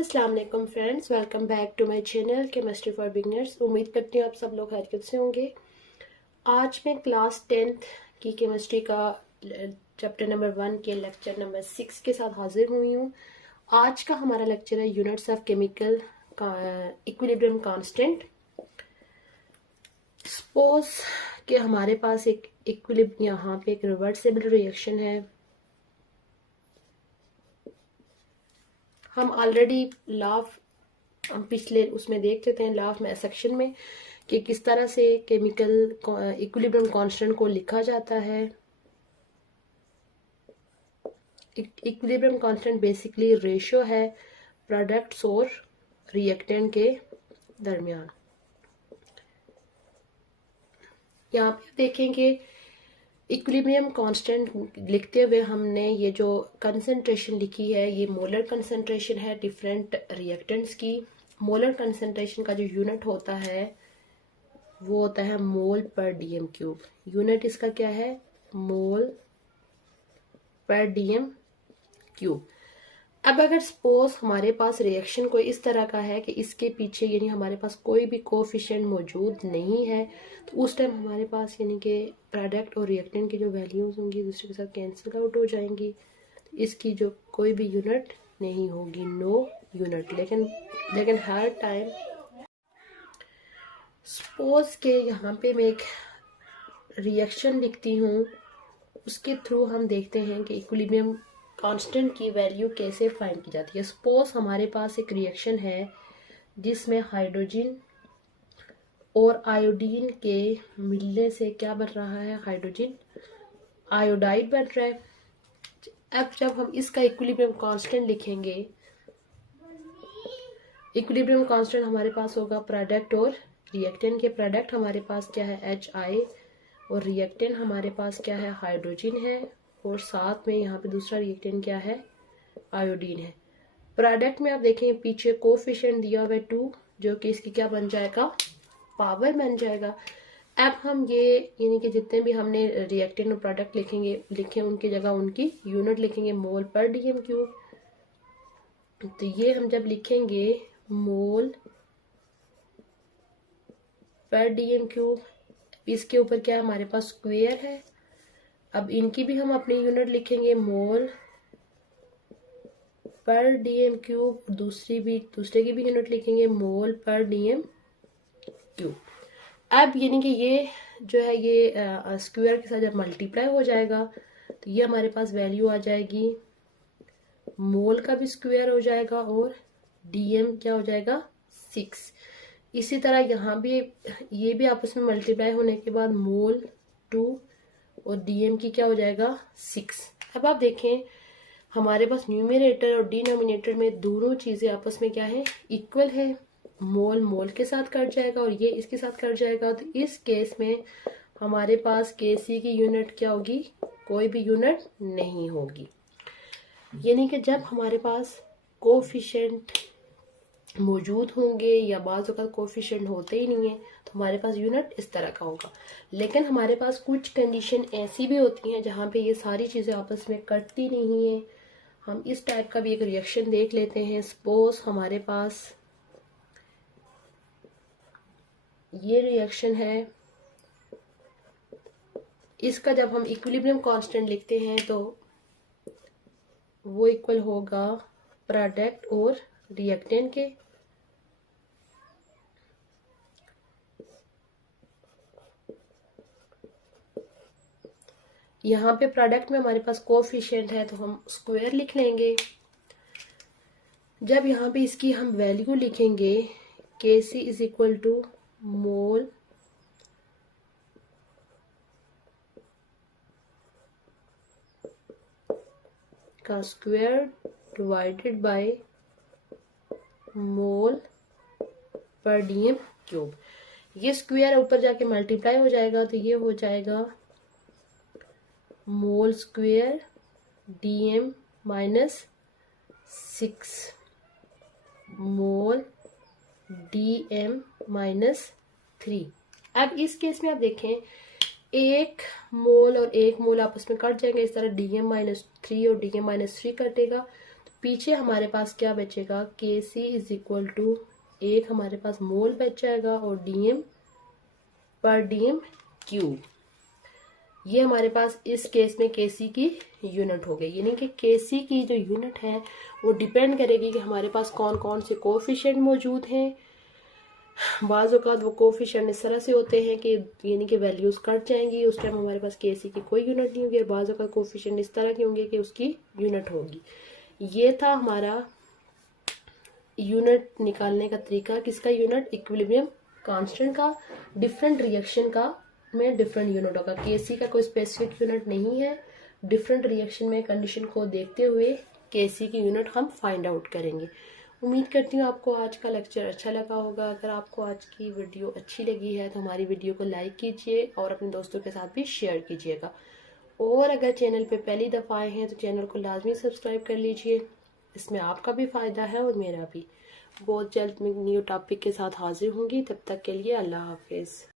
अस्सलाम वालेकुम friends, welcome back to my channel chemistry for beginners. उम्मीद करती हूँ आप सब लोग खैरियत से होंगे। आज मैं क्लास 10th की केमिस्ट्री का चैप्टर नंबर 1 के लेक्चर नंबर 6 के साथ हाजिर हुई हूँ। आज का हमारा लेक्चर है units of chemical equilibrium constant. Suppose कि हमारे पास एक यहाँ पे एक रिवर्सिबल रिएक्शन है। हम ऑलरेडी हम पिछले उसमें देख चुके हैं, लॉ ऑफ सेक्शन में, कि किस तरह से केमिकल इक्विलिब्रियम कांस्टेंट को लिखा जाता है। इक्विलिब्रियम कांस्टेंट बेसिकली रेशियो है प्रोडक्ट्स और रिएक्टेंट के दरमियान। यहाँ पे देखेंगे इक्विलिब्रियम कांस्टेंट लिखते हुए हमने ये जो कंसंट्रेशन लिखी है, ये मोलर कंसंट्रेशन है डिफरेंट रिएक्टेंट्स की। मोलर कंसंट्रेशन का जो यूनिट होता है वो होता है मोल पर डीएम क्यूब। यूनिट इसका क्या है? मोल पर डीएम क्यूब। अब अगर सपोज हमारे पास रिएक्शन कोई इस तरह का है कि इसके पीछे यानी हमारे पास कोई भी कोफिशिएंट मौजूद नहीं है, तो उस टाइम हमारे पास यानी कि प्रोडक्ट और रिएक्टेंट की जो वैल्यूज होंगी दूसरे के साथ कैंसिल आउट हो जाएंगी। तो इसकी जो कोई भी यूनिट नहीं होगी, नो यूनिट। लेकिन हर टाइम सपोज के यहाँ पे मैं एक रिएक्शन लिखती हूँ, उसके थ्रू हम देखते हैं कि इक्विलिब्रियम कांस्टेंट की वैल्यू कैसे फाइंड की जाती है। सपोज हमारे पास एक रिएक्शन है जिसमें हाइड्रोजन और आयोडीन के मिलने से क्या बन रहा है? हाइड्रोजन आयोडाइड बन रहा है। अब जब हम इसका इक्विलिब्रियम कांस्टेंट लिखेंगे, इक्विलिब्रियम कांस्टेंट हमारे पास होगा प्रोडक्ट और रिएक्टेंट के। प्रोडक्ट हमारे पास क्या है? HI, और रिएक्टेंट हमारे पास क्या है? हाइड्रोजन है, और साथ में यहाँ पे दूसरा रिएक्टेंट क्या है? आयोडीन है। प्रोडक्ट में आप देखें पीछे कोफिशिएंट दिया हुआ है 2, जो कि इसकी क्या बन जाएगा? पावर बन जाएगा। अब हम ये यानी कि जितने भी हमने रिएक्टेंट और प्रोडक्ट लिखे उनकी जगह उनकी यूनिट लिखेंगे मोल पर डीएम क्यूब। तो ये हम जब लिखेंगे मोल पर डीएम क्यूब, इसके ऊपर क्या हमारे पास? स्क्वायर है। अब इनकी भी हम अपनी यूनिट लिखेंगे मोल पर डीएम क्यूब, दूसरे की भी यूनिट लिखेंगे मोल पर डीएम क्यूब। अब यानी कि ये जो है ये स्क्वायर के साथ जब मल्टीप्लाई हो जाएगा तो ये हमारे पास वैल्यू आ जाएगी, मोल का भी स्क्वायर हो जाएगा और डीएम क्या हो जाएगा? 6। इसी तरह यहाँ भी ये भी आपस में मल्टीप्लाई होने के बाद मोल 2 और डीएम की क्या हो जाएगा? 6। अब आप देखें हमारे पास न्यूमरेटर और डिनोमिनेटर में दोनों चीजें आपस में क्या है? इक्वल है। मोल मोल के साथ कट जाएगा और ये इसके साथ कट जाएगा। तो इस केस में हमारे पास केसी की यूनिट क्या होगी? कोई भी यूनिट नहीं होगी। यानी कि जब हमारे पास कोफिशिएंट मौजूद होंगे या बाज़ औक़ात कोफिशिएंट होते ही नहीं है तो हमारे पास यूनिट इस तरह का होगा। लेकिन हमारे पास कुछ कंडीशन ऐसी भी होती हैं जहाँ पे ये सारी चीज़ें आपस में कटती नहीं है। हम इस टाइप का भी एक रिएक्शन देख लेते हैं। सपोज हमारे पास ये रिएक्शन है, इसका जब हम इक्विलिब्रियम कांस्टेंट लिखते हैं तो वो इक्वल होगा प्रोडक्ट और रिएक्टेंट के। यहाँ पे प्रोडक्ट में हमारे पास कोफिशिएंट है तो हम स्क्वायर लिख लेंगे। जब यहाँ पे इसकी हम वैल्यू लिखेंगे Kc इज इक्वल टू मोल का स्क्वायर डिवाइडेड बाय मोल पर डीएम क्यूब। ये स्क्वायर ऊपर जाके मल्टीप्लाई हो जाएगा तो ये हो जाएगा मोल स्क्वायर डीएम माइनस 6 मोल डीएम माइनस 3। अब इस केस में आप देखें एक मोल और एक मोल आपस में कट जाएंगे, इस तरह डीएम माइनस 3 और डीएम माइनस 3 कटेगा। पीछे हमारे पास क्या बचेगा, के सी इज इक्वल टू एक हमारे पास मोल बच जाएगा और डीएम पर डीएम क्यूब। ये हमारे पास इस केस में केसी की यूनिट हो गई, यानी कि केसी की जो यूनिट है वो डिपेंड करेगी कि हमारे पास कौन कौन से कोफिशिएंट मौजूद हैं। बाज़ औक़ात वो कोफिशिएंट इस तरह से होते हैं कि यानी कि वैल्यूज़ कट जाएंगी, उस टाइम हमारे पास केसी की कोई यूनिट नहीं होगी, और बाज़ औक़ात कोफिशिएंट इस तरह के होंगे कि उसकी यूनिट होगी। ये था हमारा यूनिट निकालने का तरीका। किसका यूनिट, इक्विलिब्रियम कांस्टेंट का। डिफरेंट रिएक्शन का में डिफरेंट यूनिट होगा, केसी का कोई स्पेसिफिक यूनिट नहीं है। डिफरेंट रिएक्शन में कंडीशन को देखते हुए केसी की यूनिट हम फाइंड आउट करेंगे। उम्मीद करती हूँ आपको आज का लेक्चर अच्छा लगा होगा। अगर आपको आज की वीडियो अच्छी लगी है तो हमारी वीडियो को लाइक कीजिए और अपने दोस्तों के साथ भी शेयर कीजिएगा। और अगर चैनल पे पहली दफ़ा आए हैं तो चैनल को लाजमी सब्सक्राइब कर लीजिए, इसमें आपका भी फ़ायदा है और मेरा भी। बहुत जल्द मैं न्यू टॉपिक के साथ हाजिर होंगी, तब तक के लिए अल्लाह हाफिज़।